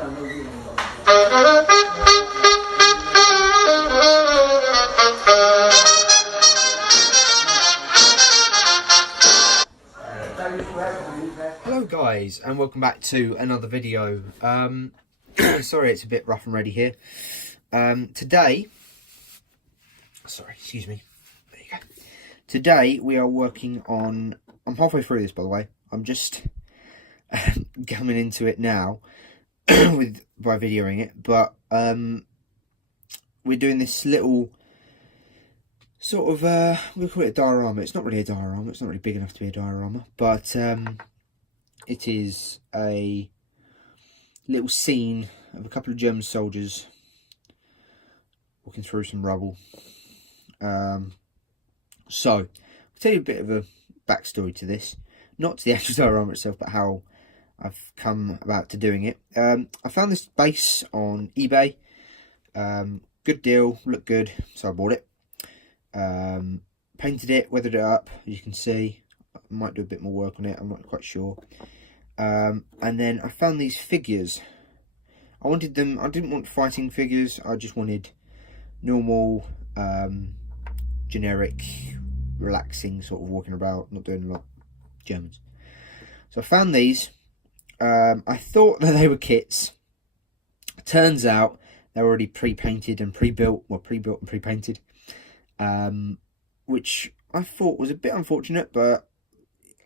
Hello guys, and welcome back to another video. Sorry it's a bit rough and ready here. Today we are working on, I'm halfway through this by the way, I'm just coming into it now by videoing it, but we're doing this little sort of, we'll call it a diorama. It's not really a diorama, it's not really big enough to be a diorama, but it is a little scene of a couple of German soldiers walking through some rubble. So, I'll tell you a bit of a backstory to this. Not to the actual diorama itself, but how I've come about to doing it. I found this base on eBay. Good deal, looked good, so I bought it. Painted it, weathered it up, as you can see. I might do a bit more work on it, I'm not quite sure. And then I found these figures. I wanted them, I didn't want fighting figures, I just wanted normal, generic, relaxing, sort of walking about, not doing a lot. Germans. So I found these. I thought that they were kits. Turns out they're already pre-painted and pre-built, well, pre-built and pre-painted. Which I thought was a bit unfortunate, but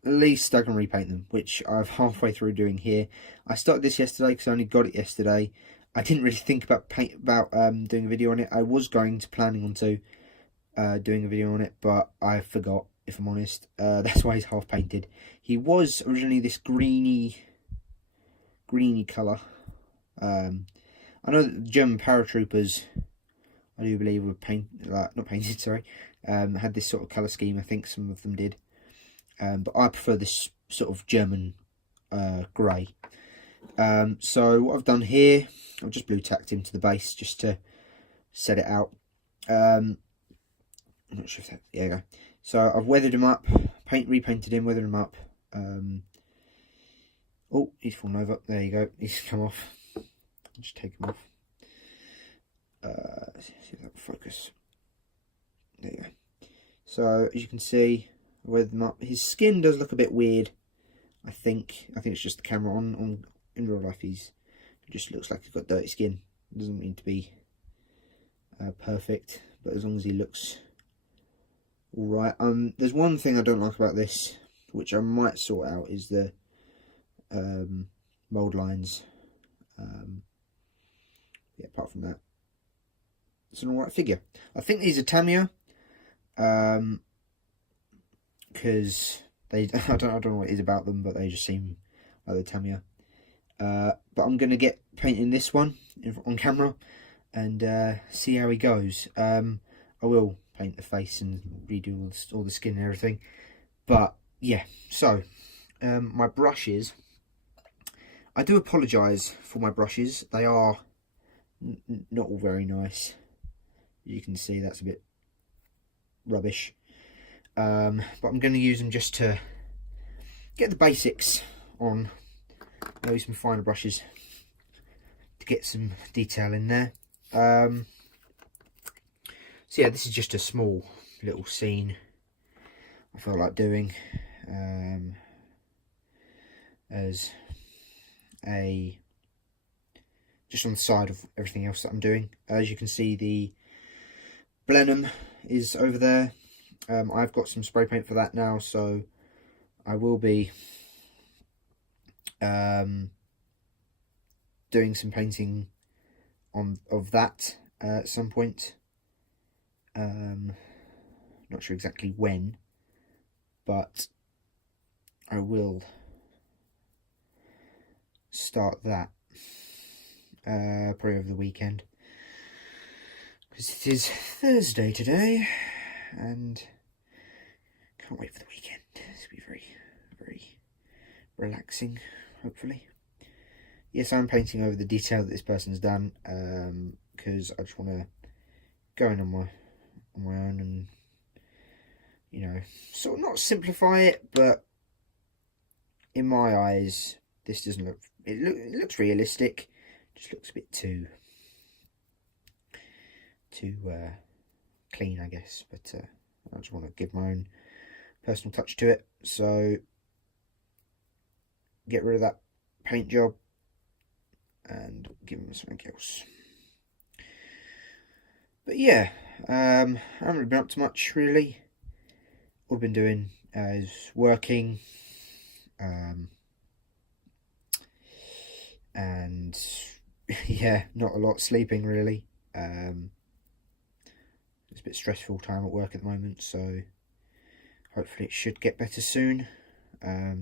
at least I can repaint them, which I've halfway through doing here. I started this yesterday because I only got it yesterday. I didn't really think about doing a video on it. I was planning on doing a video on it, but I forgot, if I'm honest. That's why he's half painted. He was originally this greeny colour. I know that the German paratroopers, I do believe, were had this sort of colour scheme. I think some of them did. But I prefer this sort of German grey. So what I've done here, I've just blue tacked him to the base just to set it out. I'm not sure if that, there you go. So I've weathered him up, repainted him, weathered him up. Oh, he's fallen over. There you go. He's come off. I'll just take him off. See if that will focus. There you go. So as you can see, I weathered him up. His skin does look a bit weird. I think it's just the camera on in real life. It just looks like he's got dirty skin. It doesn't mean to be perfect, but as long as he looks all right. There's one thing I don't like about this, which I might sort out, is the mould lines. Yeah, apart from that, it's an alright figure. I think these are Tamiya, because I don't know what it is about them, but they just seem like the Tamiya. But I'm gonna get painting this one on camera and see how he goes. I will paint the face and redo all the skin and everything. But yeah, so my brushes, I do apologise for my brushes. They are not all very nice. You can see that's a bit rubbish. But I'm going to use them just to get the basics on. I'll use some finer brushes to get some detail in there. So yeah, this is just a small little scene I felt like doing as a just on the side of everything else that I'm doing. As you can see, the Blenheim is over there. I've got some spray paint for that now, so I will be doing some painting of that at some point. Not sure exactly when, but I will start that probably over the weekend, because it is Thursday today and can't wait for the weekend. It's going to be very, very relaxing, hopefully. Yes, I'm painting over the detail that this person's done, because I just want to go in on my own and, you know, sort of not simplify it, but in my eyes, this doesn't look, it looks realistic. just looks a bit too clean, I guess. But I just want to give my own personal touch to it, so get rid of that paint job and give them something else. But yeah, I haven't really been up to much really. All I've been doing is working, and yeah, not a lot sleeping really. It's a bit stressful time at work at the moment, so hopefully it should get better soon. I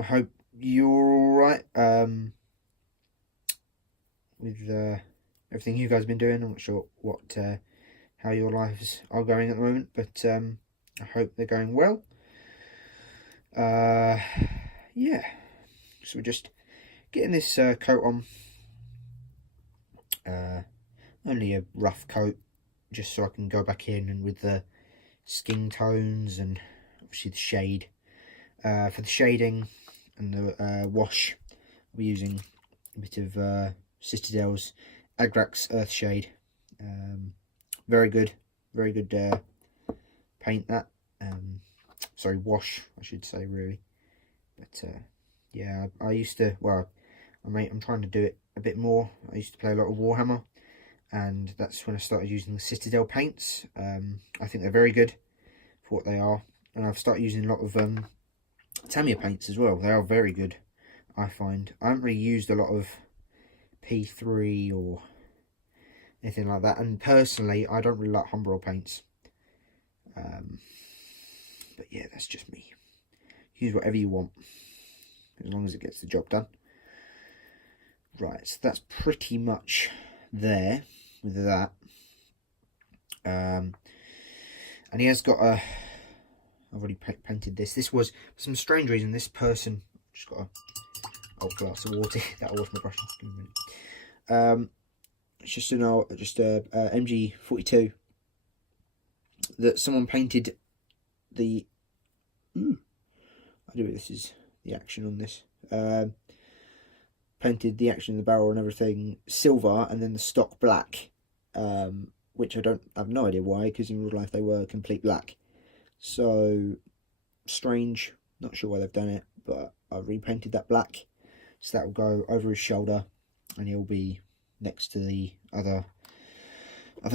hope you're alright with everything you guys have been doing. I'm not sure what how your lives are going at the moment, but I hope they're going well. Yeah, so we're just getting this coat on. Only a rough coat, just so I can go back in and with the skin tones and obviously the shade. For the shading and the wash, we're using a bit of Citadel's Agrax Earth Shade. Very good paint that. Sorry, wash I should say really. But yeah, I used to, well, I'm trying to do it a bit more. I used to play a lot of Warhammer, and that's when I started using the Citadel paints. I think they're very good for what they are, and I've started using a lot of Tamiya paints as well. They are very good, I find. I haven't really used a lot of P3 or anything like that, and personally I don't really like Humbrol paints. But yeah, that's just me. Use whatever you want, as long as it gets the job done. Right, so that's pretty much there with that. And he has got a, I've already painted this. This was, for some strange reason, this person, just got a old glass of water. That'll wash my brush. Give me a minute. It's just an old, MG42 that someone painted the. I do it. This is the action on this. Painted the action in the barrel and everything silver, and then the stock black, which I have no idea why, because in real life they were complete black. So strange, not sure why they've done it, but I've repainted that black, so that will go over his shoulder, and he'll be next to the other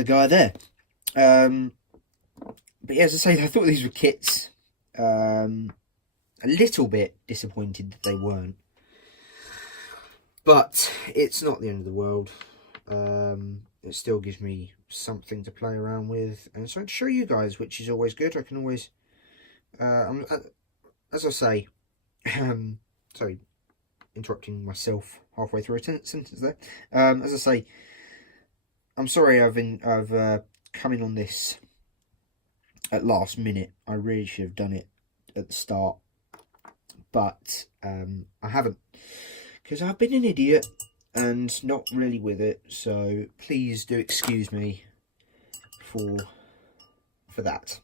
guy there. But yeah, as I say, I thought these were kits. A little bit disappointed that they weren't, but it's not the end of the world. It still gives me something to play around with, and so to show you guys, which is always good. I can always, as I say, sorry, interrupting myself halfway through a sentence there. As I say, I'm sorry I've come in on this at last minute. I really should have done it at the start, but I haven't, because I've been an idiot and not really with it, so please do excuse me for that.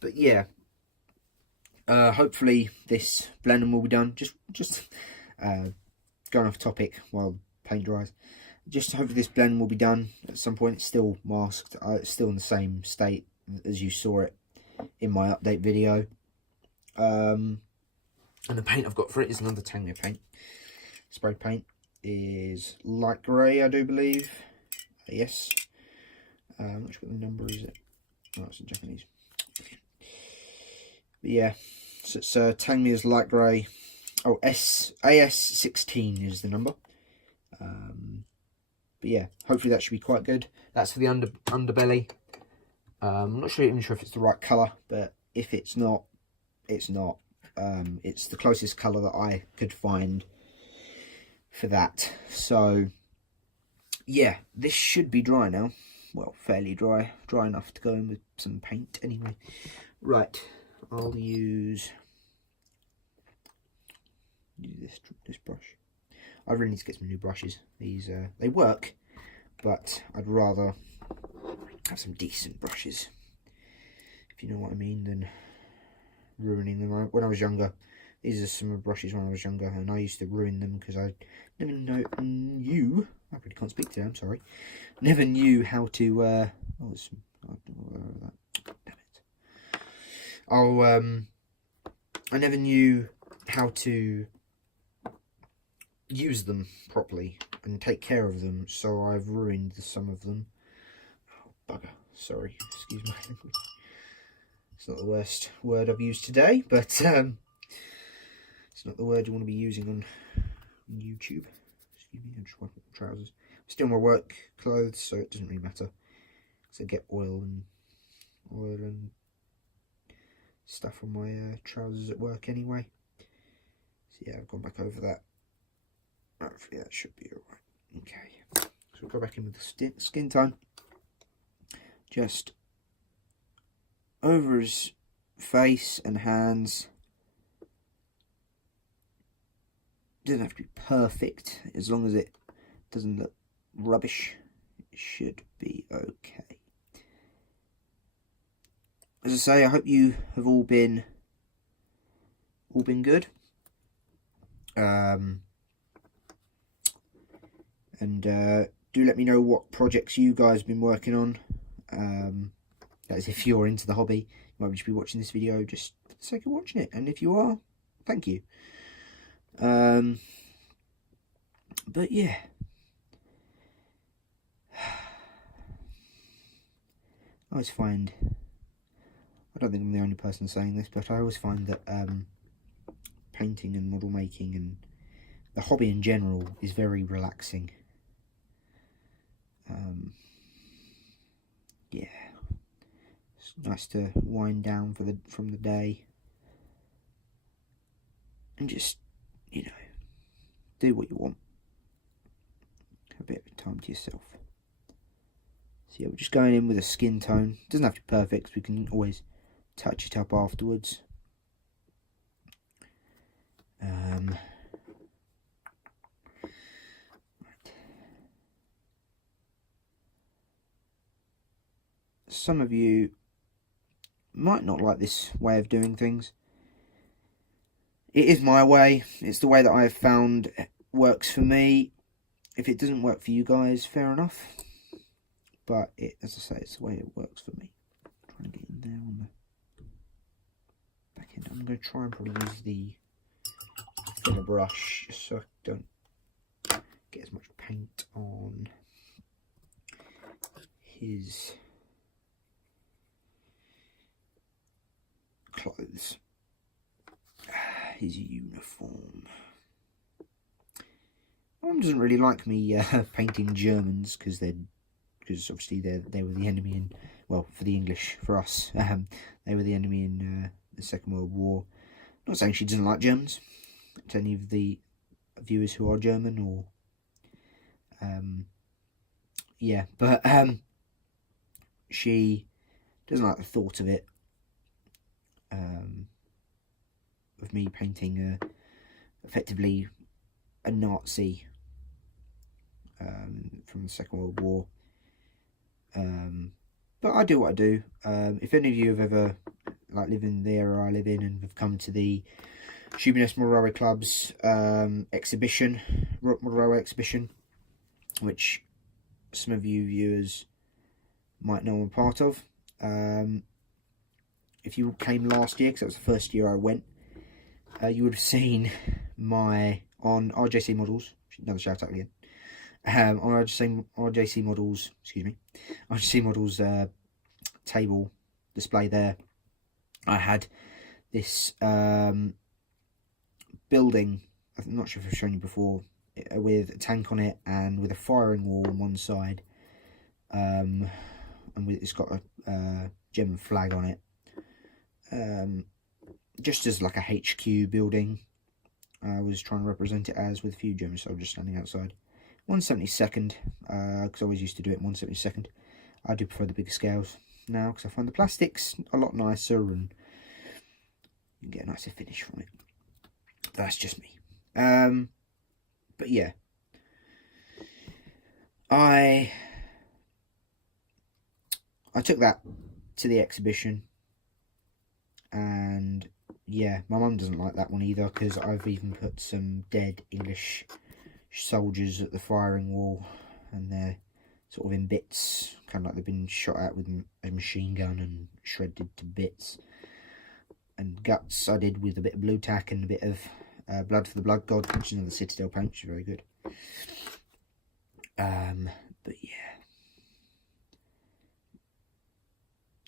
But yeah, hopefully this blending will be done. Just going off topic while paint dries. Just hopefully this blending will be done at some point. It's still masked. It's still in the same state as you saw it in my update video. And the paint I've got for it is another Tamiya paint. Spray paint is light grey, I do believe. Yes. I'm not sure what the number is. Oh, it's in Japanese. But yeah, so it's Tamiya's light grey. Oh, AS16 is the number. But yeah, hopefully that should be quite good. That's for the underbelly. I'm not even sure if it's the right colour, but if it's not, it's not. It's the closest colour that I could find for that. So yeah, this should be dry now. Well, fairly dry enough to go in with some paint anyway. Right, I'll use this brush. I really need to get some new brushes. These they work, but I'd rather have some decent brushes, if you know what I mean, than ruining them. When I was younger, These are some brushes when I was younger, and I used to ruin them because I never knew. I really can't speak today. I'm sorry. Never knew how to. Damn it. I never knew how to use them properly and take care of them, so I've ruined some of them. Oh, bugger. Sorry. Excuse my language. It's not the worst word I've used today, but it's not the word you want to be using on YouTube. Excuse me, I'm just wiping my trousers. Still my work clothes, so it doesn't really matter. Because I get oil and stuff on my trousers at work anyway. So yeah, I've gone back over that. Hopefully that should be alright. Okay, so we'll go back in with the skin tone. Just over his face and hands. Doesn't have to be perfect, as long as it doesn't look rubbish. It should be okay. As I say, I hope you have all been good. Do let me know what projects you guys have been working on. That is, if you're into the hobby, you might just be watching this video just for the sake of watching it, and if you are, thank you. But yeah, I always find, I don't think I'm the only person saying this, but I always find that painting and model making and the hobby in general is very relaxing. Yeah, it's nice to wind down from the day and just, you know, do what you want. Have a bit of time to yourself. So yeah, we're just going in with a skin tone. It doesn't have to be perfect, we can always touch it up afterwards. Some of you might not like this way of doing things. It is my way. It's the way that I have found works for me. If it doesn't work for you guys, fair enough. But as I say, it's the way it works for me. I'm trying to get in there on the back end. I'm going to try and probably use the filler brush just so I don't get as much paint on his clothes, his uniform. Mum doesn't really like me painting Germans because obviously they were the enemy in, well, for the English, for us, they were the enemy in the Second World War. Not saying she doesn't like Germans. To any of the viewers who are German, or yeah, but she doesn't like the thought of it, of me painting effectively a Nazi from the Second World War. But I do what I do. If any of you have ever lived in the area I live in and have come to the Shoeburyness Model Railway Club's exhibition, Model Railway exhibition, which some of you viewers might know I'm part of. If you came last year, because that was the first year I went, you would have seen on RJC Models, another shout out again, on RJC Models, RJC Models table display there, I had this building, I'm not sure if I've shown you before, with a tank on it and with a firing wall on one side, and it's got a German flag on it, just as like a HQ building. I was trying to represent it as, with a few German soldiers standing outside. 1/72nd, because I always used to do it 1/72nd. I do prefer the bigger scales now because I find the plastics a lot nicer and you can get a nicer finish from it. That's just me. But yeah, I took that to the exhibition, and yeah, my mum doesn't like that one either, because I've even put some dead English soldiers at the firing wall, and they're sort of in bits, kind of like they've been shot at with a machine gun and shredded to bits. And guts I did with a bit of blue tack and a bit of blood for the blood god, which is another Citadel paint, which is very good. But yeah,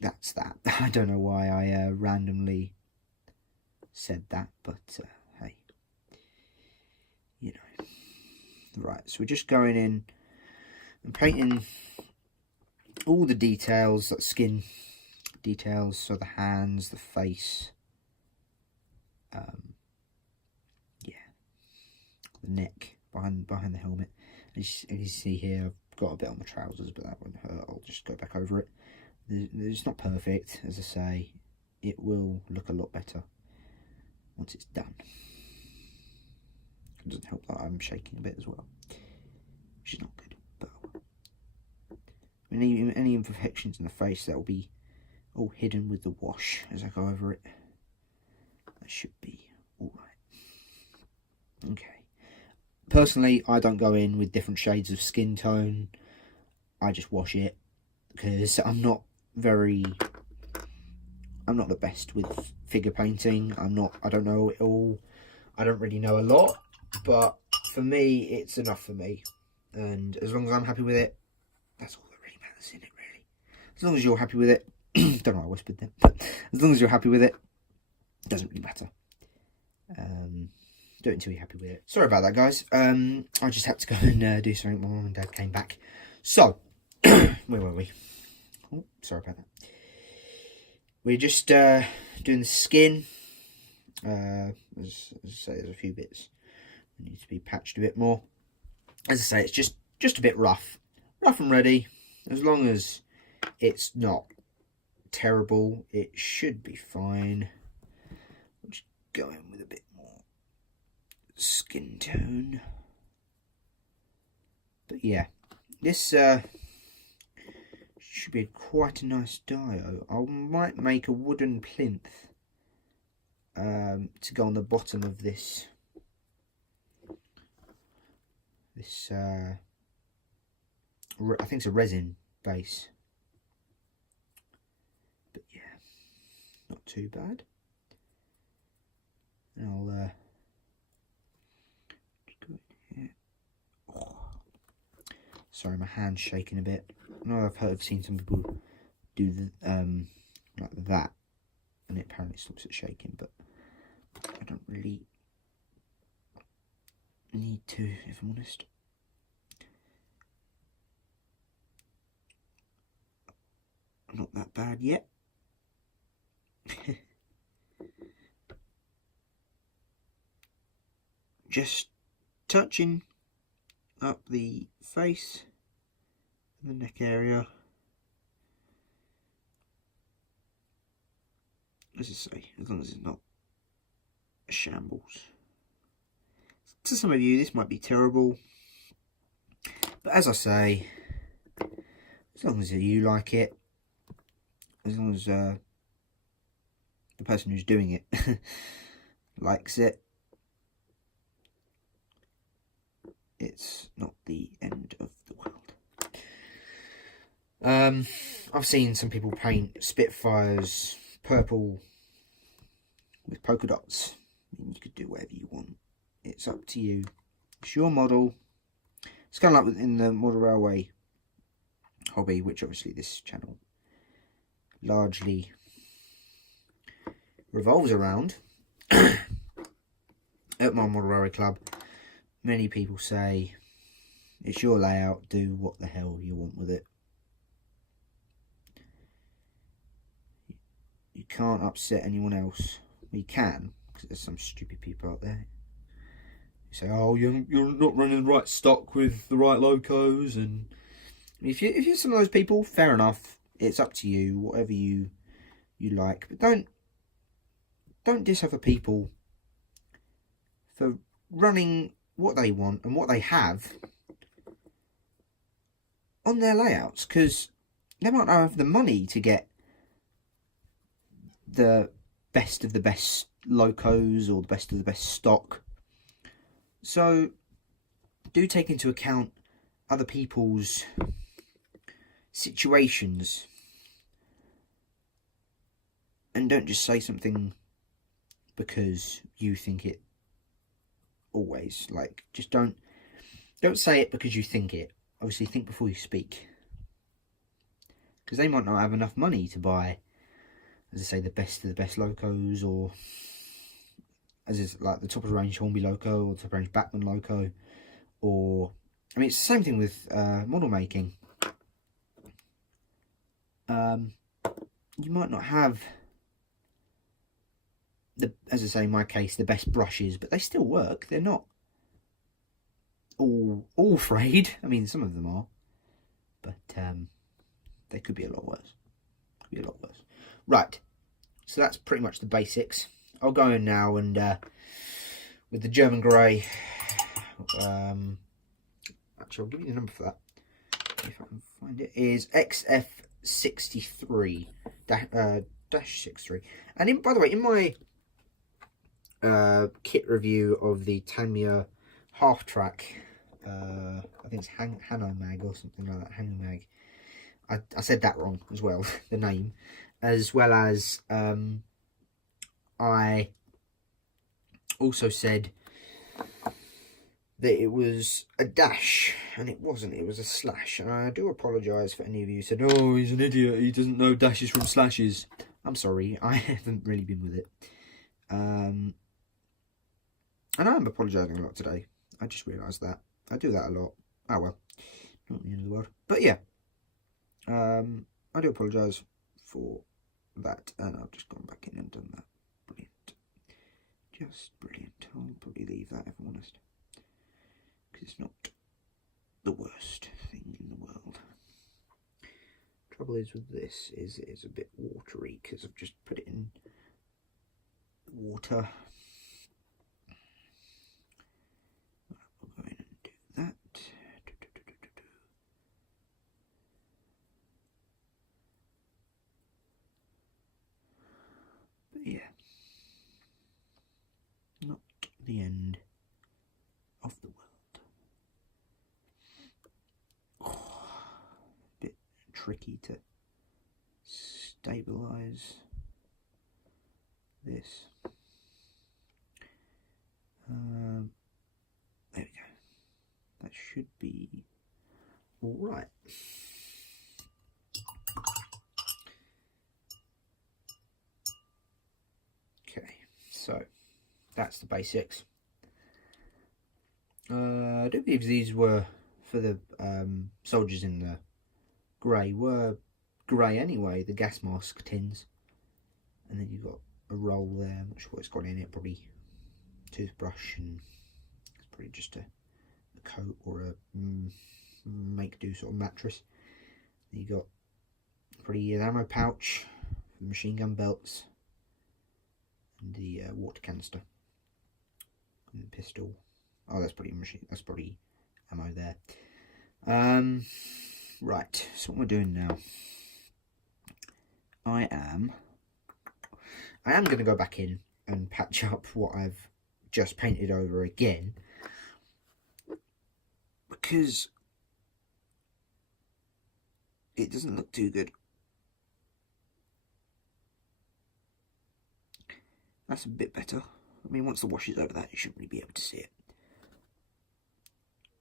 that's that. I don't know why I randomly said that, but hey, you know. Right, so we're just going in and painting all the details, that skin details, so the hands, the face, yeah, the neck behind the helmet. As you see here, I've got a bit on the trousers, but that won't hurt. I'll just go back over it. It's not perfect, as I say. It will look a lot better once it's done. It doesn't help that I'm shaking a bit as well, which is not good. But any imperfections in the face, that will be all hidden with the wash as I go over it. That should be all right. Okay. Personally, I don't go in with different shades of skin tone. I just wash it, because I'm not the best with figure painting. I don't know it all. I don't really know a lot, but for me, it's enough for me. And as long as I'm happy with it, that's all that really matters in it, really. As long as you're happy with it, don't know why I whispered then, but as long as you're happy with it, it doesn't really matter. Do it until you're happy with it. Sorry about that, guys. I just had to go and do something. My mum and dad came back. So, where were we? Oh, sorry about that. We're just doing the skin. As I say, there's a few bits that need to be patched a bit more. As I say, it's just a bit rough and ready. As long as it's not terrible, it should be fine. I'll just go in with a bit more skin tone. But yeah, this should be quite a nice dio. I might make a wooden plinth to go on the bottom of this I think it's a resin base, but yeah, not too bad. And I'll just go in here. Oh. Sorry, my hand's shaking a bit. I know I've seen some people do like that, and it apparently stops it shaking, but I don't really need to, if I'm honest. Not that bad yet. Just touching up the face and the neck area. As I say, as long as it's not a shambles. To some of you, this might be terrible, but as I say, as long as you like it, as long as the person who's doing it likes it, it's not the end of the world. I've seen some people paint Spitfires purple with polka dots. I mean, you could do whatever you want. It's up to you. It's your model. It's kind of like in the model railway hobby, which obviously this channel largely revolves around. At my model railway club, many people say, it's your layout, do what the hell you want with it. You can't upset anyone else. Well, you can, because there's some stupid people out there who say, oh, you're not running the right stock with the right locos, and if you're some of those people, fair enough. It's up to you, whatever you like, but don't diss other people for running what they want and what they have on their layouts, because they might not have the money to get the best of the best locos or the best of the best stock. So do take into account other people's situations, and don't just say something because you think it. Always, like, just don't say it because you think it. Obviously think before you speak, because they might not have enough money to buy, as I say, the best of the best locos, or as is like the top of the range Hornby loco, or top of the range Bachmann loco, or I mean it's the same thing with model making. You might not have as I say in my case, the best brushes, but they still work. They're not all frayed. I mean, some of them are, but they could be a lot worse. Right, so that's pretty much the basics. I'll go in now and with the German grey. Actually, I'll give you the number for that if I can find it. Is XF63 -63. And by the way, in my kit review of the Tamiya half track, I think it's Hanomag or something like that. Hanomag. I said that wrong as well, the name, as well as I also said that it was a dash, and it wasn't. It was a slash, and I do apologise for any of you who said, "Oh, he's an idiot. He doesn't know dashes from slashes." I'm sorry, I haven't really been with it. And I'm apologising a lot today. I just realised that. I do that a lot. Oh well, not the end of the world. But yeah, I do apologise for that, and I've just gone back in and done that. Brilliant. Just brilliant. I'll probably leave that, if I'm honest, because it's not the worst thing in the world. Trouble is with this is it's a bit watery because I've just put it in water. We'll go in and do that. But yeah, not the end of the world. Bit tricky to stabilize this. There we go. That should be all right. Okay, so that's the basics. I do believe these were for the soldiers in the grey were grey anyway, the gas mask tins, and then you've got a roll there. I'm not sure what's got in it, probably toothbrush, and it's probably just a coat or a make do sort of mattress. Then you got probably an ammo pouch, machine gun belts, and the water canister, and the pistol. Oh, that's probably ammo there. Right, so what am I doing now? I am going to go back in and patch up what I've just painted over again, because it doesn't look too good. That's a bit better. I mean, once the wash is over that, you shouldn't really be able to see it.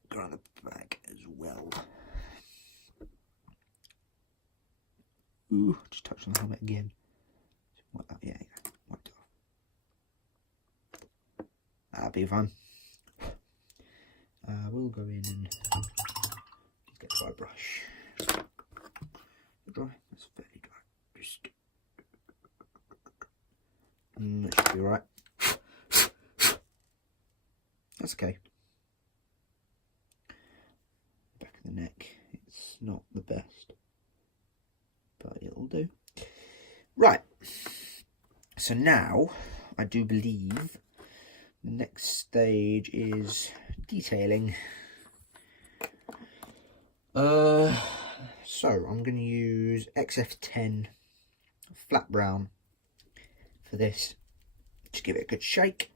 Go around the back as well. Ooh, just touched on the helmet again. Yeah, wiped it off. That'll be fun. We'll go in and get a dry brush. Dry? That's fairly dry. Just that should be alright. That's okay. Back of the neck, it's not the best, but it'll do. Right, so now I do believe the next stage is detailing. So I'm going to use XF10 flat brown for this, Just give it a good shake.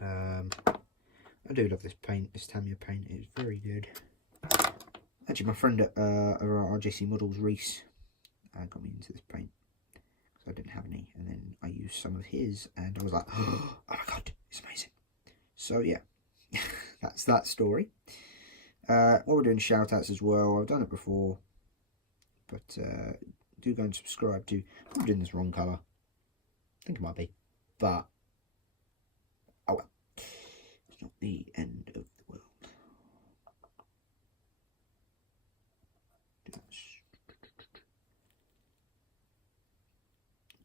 I do love this paint, this Tamiya paint. It's very good. Actually, my friend at RJC Models, Reese, got me into this paint because I didn't have any, and then I used some of his, and I was like, oh my god, it's amazing. So yeah, that's that story. While we're doing shout outs as well, I've done it before, but do go and subscribe to. I'm doing this wrong colour. I think it might be, but oh well. It's not the end of the world.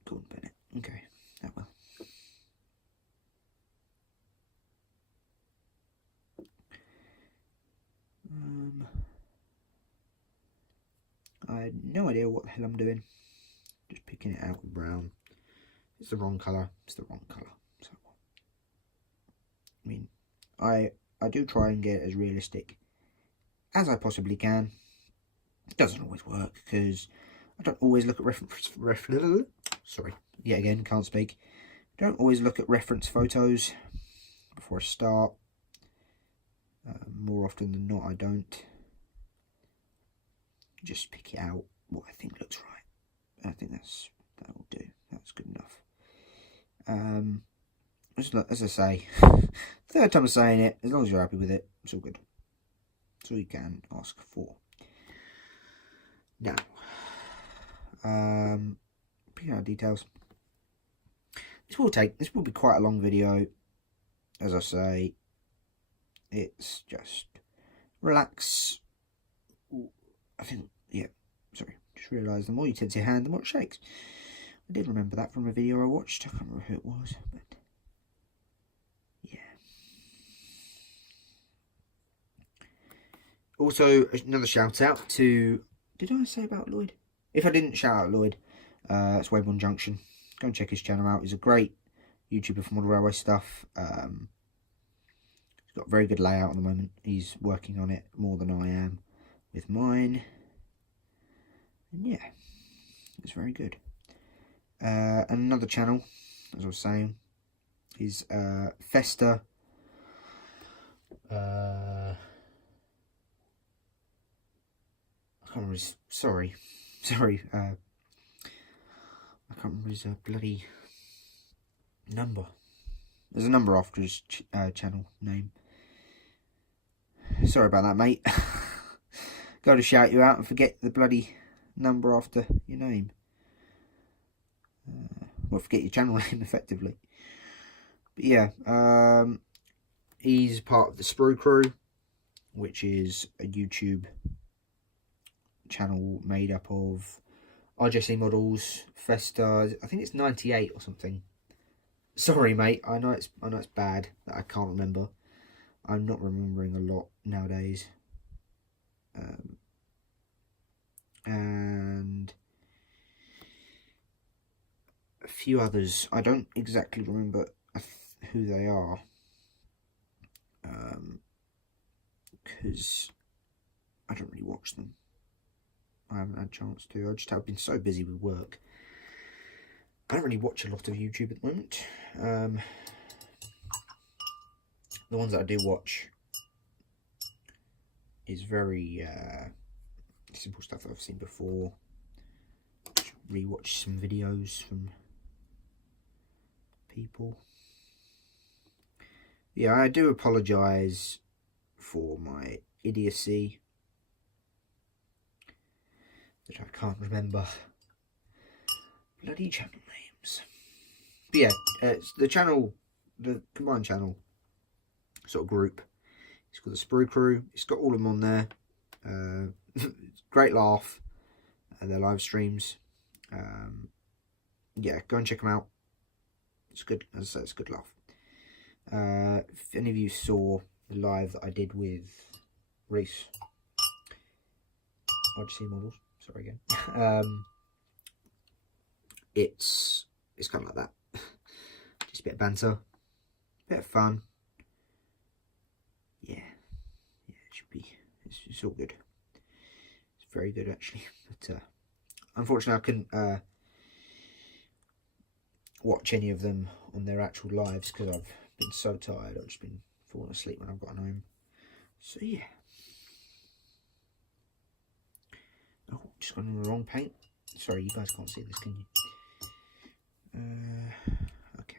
Go on, Bennett. Okay, that well. I had no idea what the hell I'm doing. Just picking it out with brown. It's the wrong colour. It's the wrong colour. So, I mean, I do try and get as realistic as I possibly can. It doesn't always work because I don't always look at sorry, yet again, can't speak. Don't always look at reference photos before I start. More often than not, I don't. Just pick it out what I think looks right. I think that will do. That's good enough. As I say, third time I'm saying it, as long as you're happy with it, it's all good. That's all you can ask for. Now, picking out details. This will be quite a long video. As I say, it's just relax. I think, yeah, sorry, just realised the more you tense your hand, the more it shakes. I did remember that from a video I watched. I can't remember who it was, but yeah. Also, another shout out to, did I say about Lloyd? If I didn't shout out Lloyd, it's Wayborn Junction. Go and check his channel out. He's a great YouTuber for model railway stuff. He's got a very good layout at the moment. He's working on it more than I am with mine. And yeah, it's very good. And another channel, as I was saying, is Festa. I can't remember his, sorry. I can't remember his bloody number. There's a number after his channel name. Sorry about that, mate. Got to shout you out and forget the bloody number after your name. Well, forget your channel name, effectively. But yeah, he's part of the Sprue Crew, which is a YouTube channel made up of RJC Models, Festa. I think it's 98 or something. Sorry, mate. I know it's bad that I can't remember. I'm not remembering a lot nowadays. And a few others. I don't exactly remember who they are. Because I don't really watch them. I haven't had a chance to. I've been so busy with work. I don't really watch a lot of YouTube at the moment. The ones that I do watch is very simple stuff that I've seen before. Just rewatch some videos from people. Yeah, I do apologise for my idiocy that I can't remember bloody channel names. But yeah, it's the channel, the combined channel sort of group. It's called the Sprue Crew. It's got all of them on there. Great laugh. Their live streams. Yeah, go and check them out. It's good. As I say, it's a good laugh. If any of you saw the live that I did with Reese, RGC Models, sorry again. It's kind of like that. Just a bit of banter, a bit of fun. Yeah, it should be. It's all good. It's very good actually. But unfortunately, watch any of them on their actual lives because I've been so tired. I've just been falling asleep when I've gotten home. So yeah. Oh, just got in the wrong paint. Sorry, you guys can't see this, can you? Okay.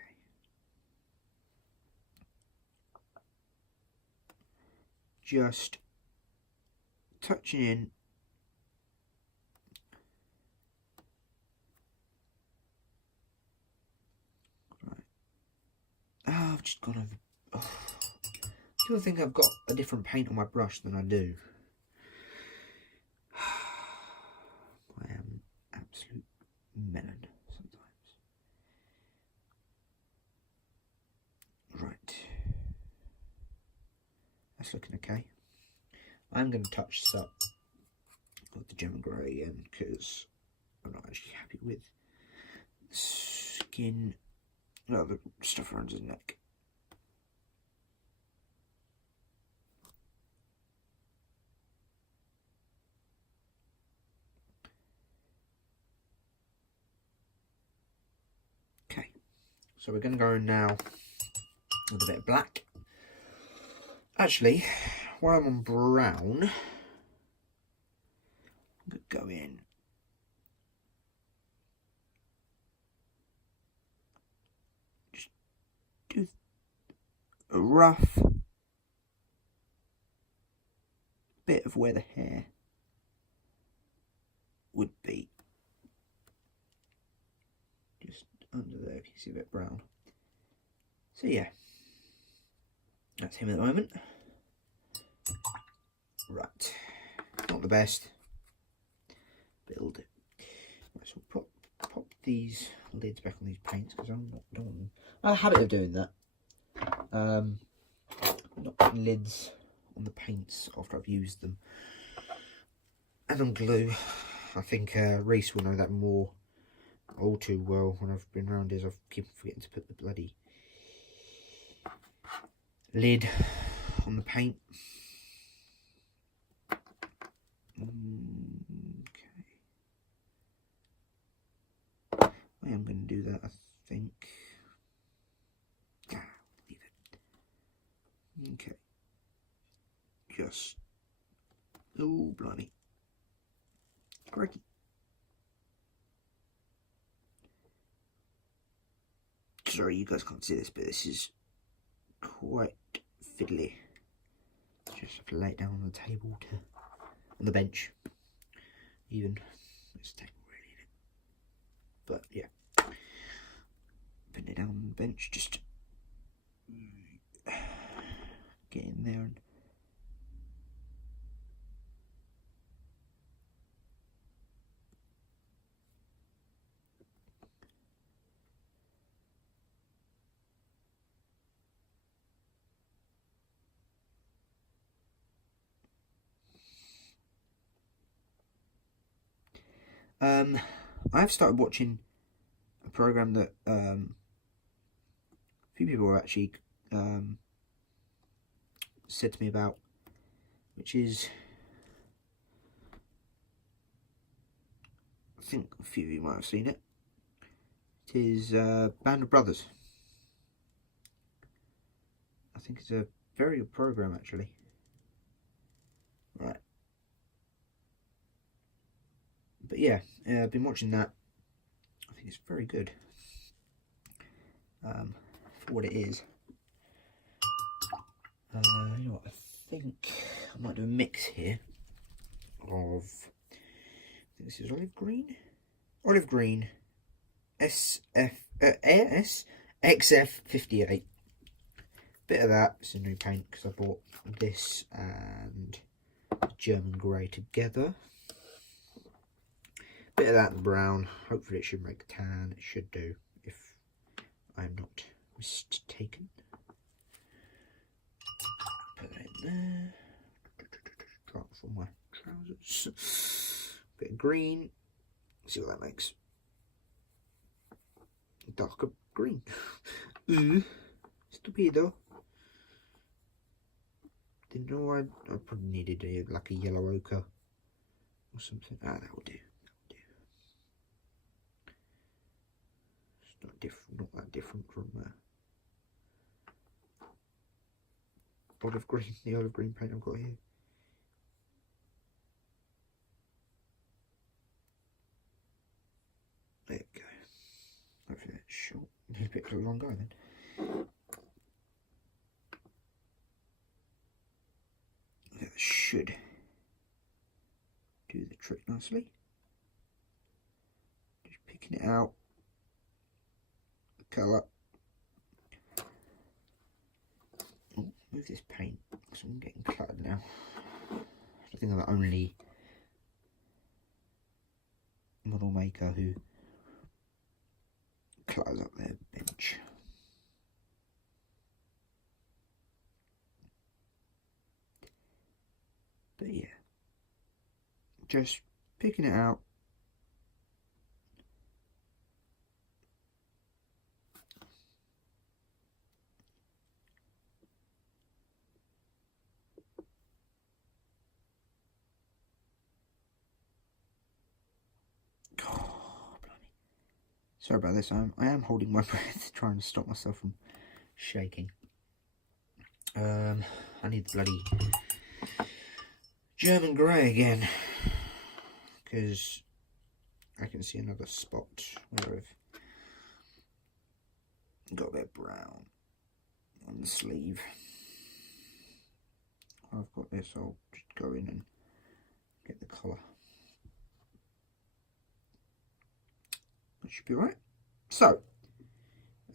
Just touching in. Right. Oh, I've just gone over. Oh. People think I've got a different paint on my brush than I do. I am absolute melon sometimes. Right. That's looking okay. I'm going to touch this up with the German grey again because I'm not actually happy with the skin, the stuff around his neck. Okay, so we're going to go in now with a bit of black. Actually, while I'm on brown, I'm going to go in just do a rough bit of where the hair would be. Just under there, if you see a bit brown. So yeah, that's him at the moment. Right, not the best. Build it. Right, so we'll pop these lids back on these paints because I'm not doing. I have a habit of doing that. Not putting lids on the paints after I've used them. And on glue, I think Reese will know that more, all too well. When I've been around here, I keep forgetting to put the bloody lid on the paint. Okay. I am going to do that, I think. Leave it. Okay. Just. Oh, blimey. Crikey. Sorry, you guys can't see this, but this is quite fiddly. Just have to lay it down on the table on the bench. Even this table really, but yeah, putting it down on the bench, just get in there and I've started watching a program that a few people have actually said to me about, which is, I think a few of you might have seen it. It is Band of Brothers. I think it's a very good program actually. Right. But yeah, I've been watching that. I think it's very good for what it is. You know what, I think I might do a mix here of, I think this is olive green, XF58. Bit of that, it's a new paint because I bought this and German grey together. Bit of that and brown. Hopefully it should make tan. It should do, if I'm not mistaken. Put that in there. Drop from my trousers. Bit of green. See what that makes. Darker green. Stupido. Didn't know I probably needed like a yellow ochre or something. Ah, that will do. not that different from olive green, the olive green paint I've got here. There we go. Hopefully that's short. Need a bit longer then. That should do the trick nicely. Just picking it out. Colour. Oh, move this paint because I'm getting cluttered now. I think I'm the only model maker who clutters up their bench. But yeah, just picking it out. Oh, blimey. Sorry about this. I am holding my breath, trying to stop myself from shaking. I need the bloody German grey again, because I can see another spot where I've got a bit brown on the sleeve. I've got this, I'll just go in and get the colour. That should be right. So,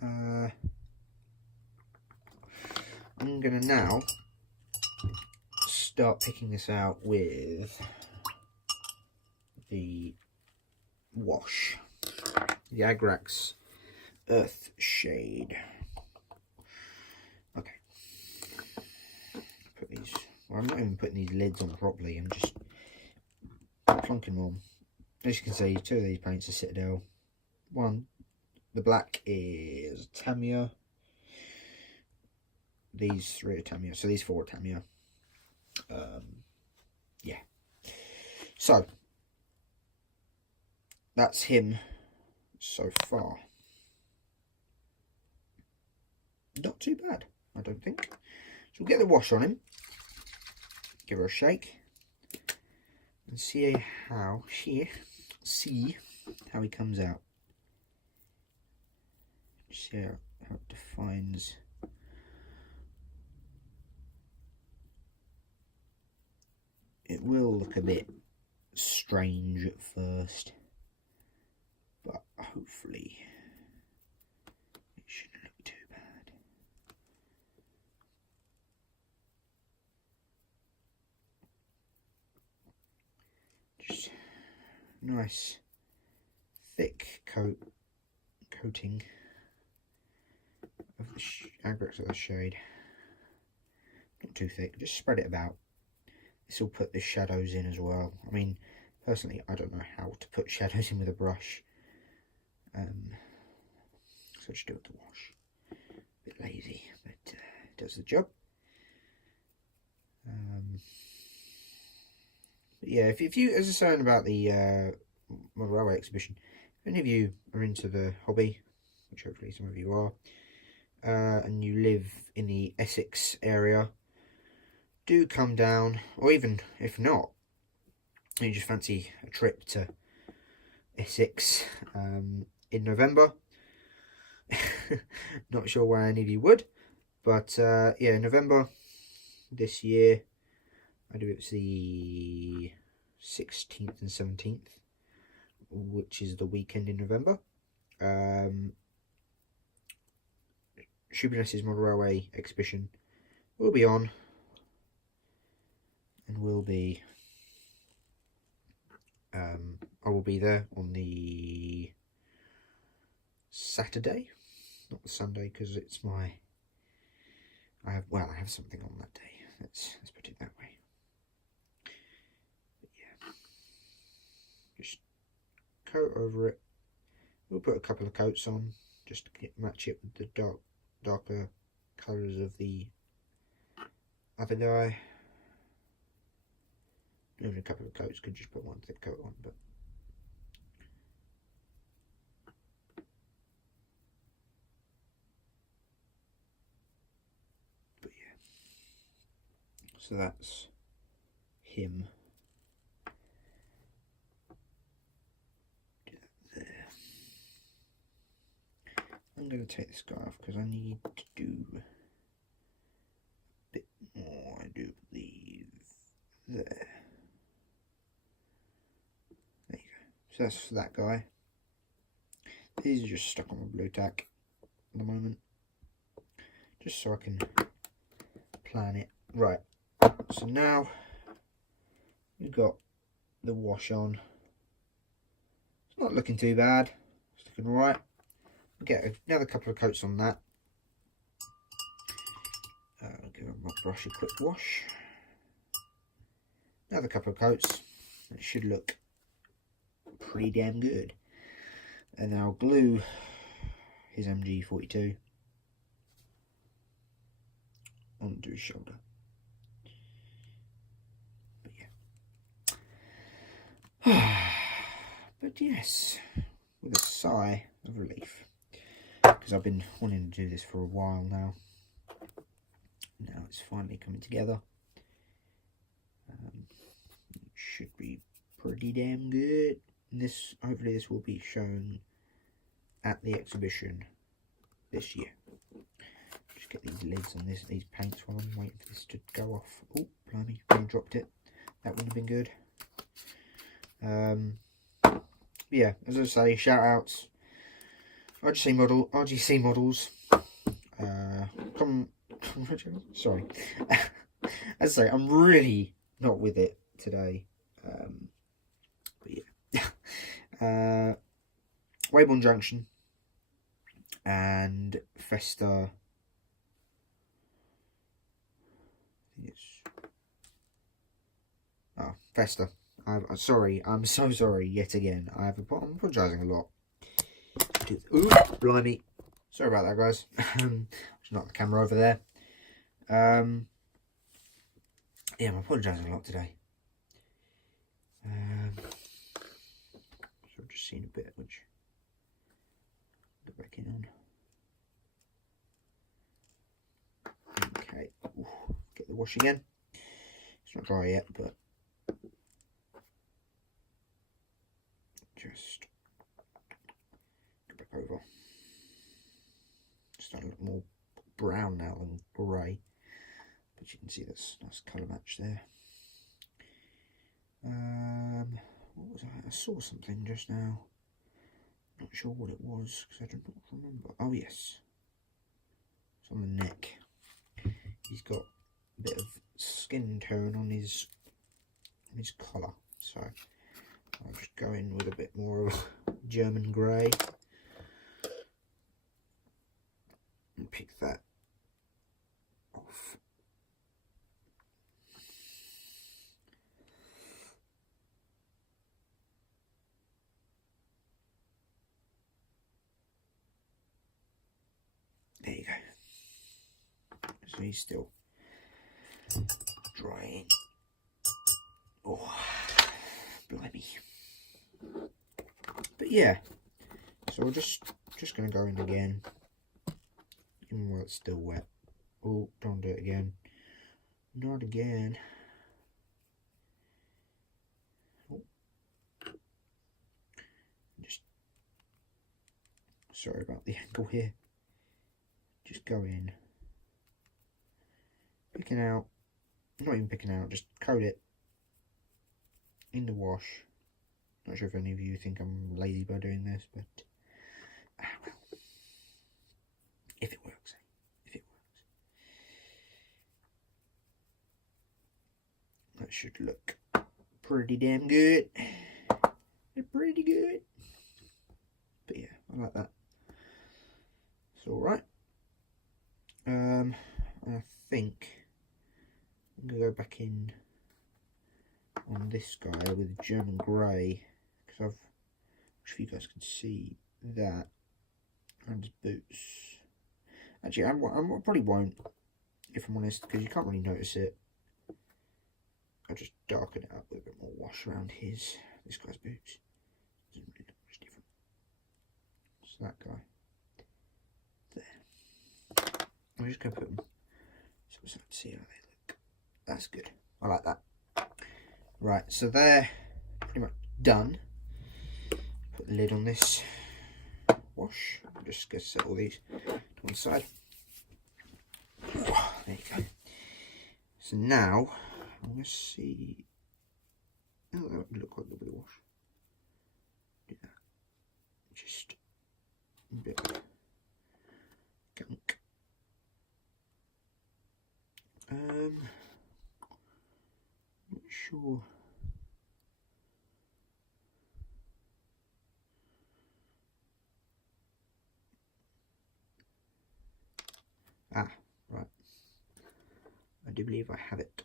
I'm going to now start picking this out with the wash, the Agrax Earth Shade. Okay, put these. Well, I'm not even putting these lids on properly. I'm just plonking them on. As you can see, two of these paints are Citadel. One, the black is Tamiya. These three are Tamiya. So these four are Tamiya. Yeah. So that's him so far. Not too bad, I don't think. So we'll get the wash on him, give her a shake, and see how he comes out. See how it defines. It will look a bit strange at first, but hopefully it shouldn't look too bad. Just nice thick coating of the Agrax of the shade. Not too thick, just spread it about. This will put the shadows in as well. I mean, personally, I don't know how to put shadows in with a brush. So just do it with the wash. A bit lazy, but it does the job. But yeah, if you, as I was saying about the Model Railway exhibition, if any of you are into the hobby, which hopefully some of you are, and you live in the Essex area, do come down, or even if not, you just fancy a trip to Essex in November. Not sure why any of you would, but yeah, November this year, I do it's the 16th and 17th, which is the weekend in November. Shoeburyness's Model Railway exhibition will be on, and will be I will be there on the Saturday, not the Sunday, because it's my I have something on that day. Let's put it that way. But yeah, just coat over it. We'll put a couple of coats on just to match it with the darker colours of the other guy. Even a couple of coats, could just put one thick coat on, but So that's him. There. I'm going to take this guy off because I need to do a bit more, I do believe. There. There you go. So that's for that guy. These are just stuck on my blue tack at the moment. Just so I can plan it. Right. So now we've got the wash on. It's not looking too bad. It's looking alright. We'll get another couple of coats on that. I'll give my brush a quick wash. Another couple of coats. It should look pretty damn good. And then I'll glue his MG42 onto his shoulder. But yeah. But yes, with a sigh of relief. Because I've been wanting to do this for a while now. Now it's finally coming together. It should be pretty damn good. And this, hopefully this will be shown at the exhibition this year. Just get these lids on these paints while I'm waiting for this to go off. Oh, blimey, I dropped it. That wouldn't have been good. Yeah, as I say, shout outs. RGC models. Sorry. As I say, I'm really not with it today. But yeah. Weybourne Junction and Festa. Festa. I'm sorry. I'm so sorry yet again. I'm apologising a lot. Ooh, blimey. Sorry about that, guys. Just knocked the camera over there. Yeah, I'm apologising a lot today. So I've just seen a bit which I'll go back in on. Okay. Ooh, get the wash again. It's not dry yet, but just go back over. It's starting to look more brown now than grey, but you can see this nice colour match there. What was I saw something just now. Not sure what it was because I don't remember. Oh yes, it's on the neck. He's got a bit of skin tone on his collar, so I'll just go in with a bit more of German grey and pick that off. There you go. So he's still drying. Oh, blimey. But yeah, so we're just going to go in again, even while it's still wet. Oh, don't do it again. Not again. Oh. Just, sorry about the angle here. Just go in, picking out, not even picking out, just coat it in the wash. Not sure if any of you think I'm lazy by doing this, but well, if it works, if it works. That should look pretty damn good. Pretty good. But yeah, I like that. It's alright. I think I'm going to go back in on this guy with German grey, because I'm sure you guys can see that, and his boots. Actually, I probably won't, if I'm honest, because you can't really notice it. I'll just darken it up with a bit more wash around this guy's boots. Doesn't really look much different. So that guy there. I'm just going to put them so I can see how they look. That's good. I like that. Right, so they're pretty much done. Put the lid on this wash. I'm just going to set all these to one side. There you go. So now, I'm going to see. Oh, that would look like a little bit of wash. Do that. Just a bit of gunk. Not sure. Ah, right. I do believe I have it.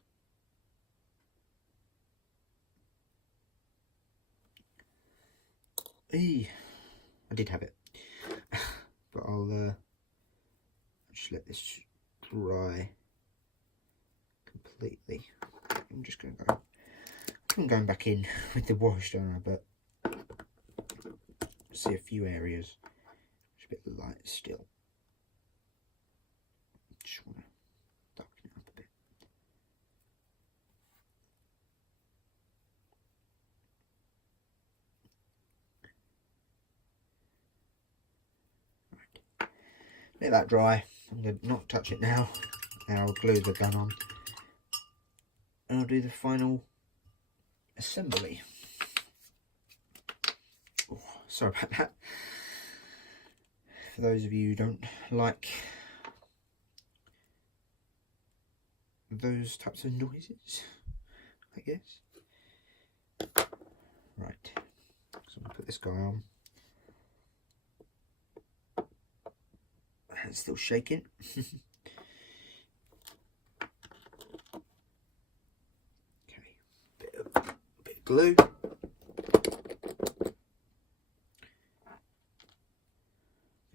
Hey, I did have it, but I'll just let this dry completely. I'm just going to go. I'm going back in with the wash, don't I? But see a few areas. It's a bit light still. Just want to darken it up a bit. Right. Let that dry. I'm going to not touch it now. Now I'll glue the gun on. And I'll do the final assembly. Oh, sorry about that. For those of you who don't like those types of noises, I guess. Right, so I'm gonna put this guy on. It's still shaking. Okay, bit of glue.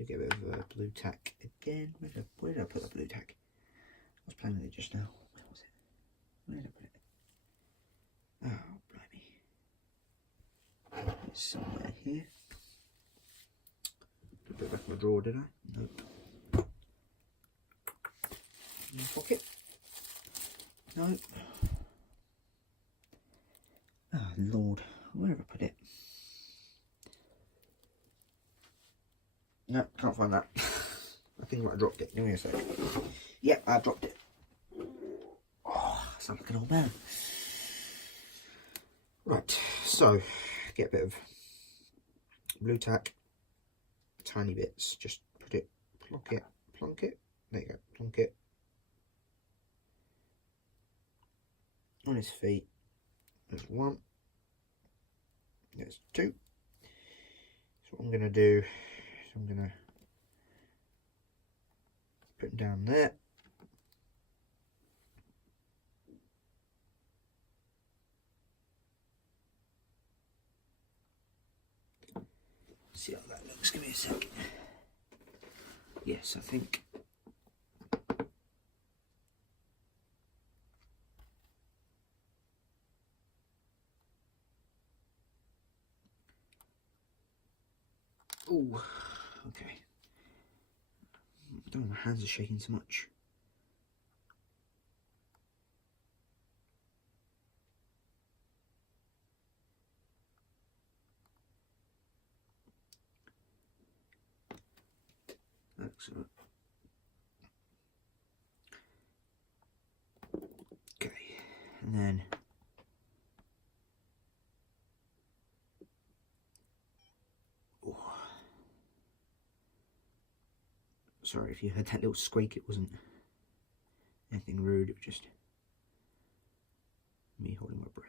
Get a bit of blue tack again. Where did I put the blue tack? I was playing with it just now. Where was it? Where did I put it? Oh, blimey. It's somewhere here. Did I put it back in my drawer, did I? Nope. In my pocket? Nope. Oh, Lord. Where have I put it? No, can't find that. I think I might have dropped it. Give me a sec. Yep, I dropped it. Oh, I sound like an old man. Right, so get a bit of blue tack, tiny bits. Just put it, plonk it. There you go, plonk it on his feet. There's one. There's two. So what I'm going to do is I'm going to put it down there. See how that looks. Give me a sec. Yes, I think. Oh, okay. I don't know, my hands are shaking so much. Excellent. Okay, and then sorry if you heard that little squeak, it wasn't anything rude, it was just me holding my breath.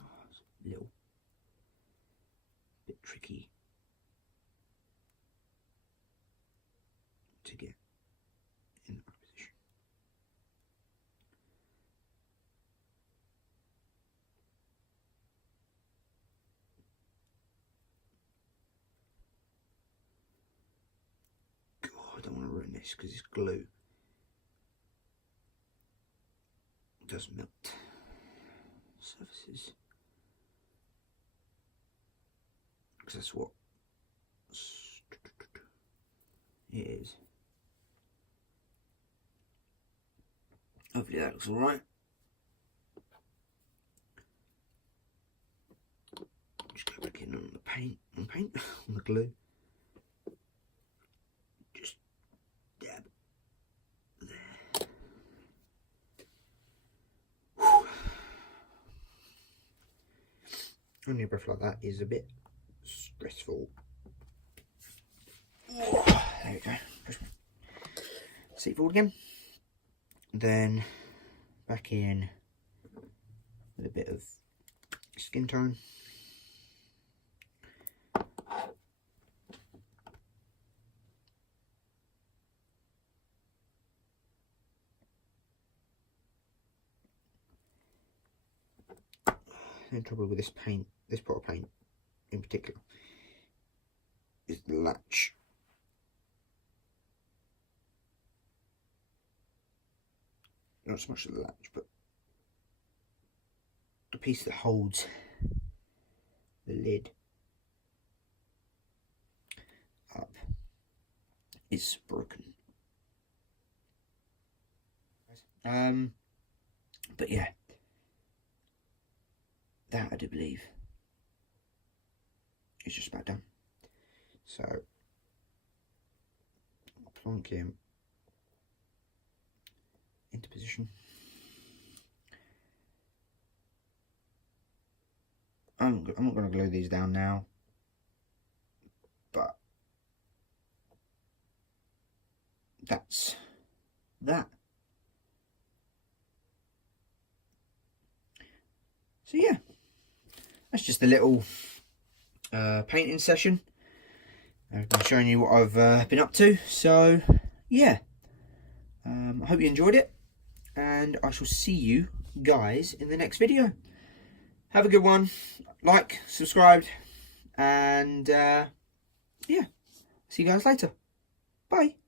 Oh, it's a little bit tricky to get in the right position. God, I don't want to ruin this because it's glue. It does melt. surfaces, because that's what it is. Hopefully that looks alright. Just go back in on the paint, on the glue. Just dab there. Whew. Only a breath like that is a bit stressful. Oh, there we go. Push my seat forward again. Then back in with a bit of skin tone. The trouble with this paint, this pot of paint in particular, is the latch. Not so much the latch, but the piece that holds the lid up is broken. But yeah, that I do believe is just about done. So plonk him into position. I'm not going to glue these down now, but that's that. So yeah, that's just a little painting session. I've been showing you what I've been up to. So yeah, I hope you enjoyed it, and I shall see you guys in the next video. Have a good one. Like, subscribe, and yeah, see you guys later. Bye.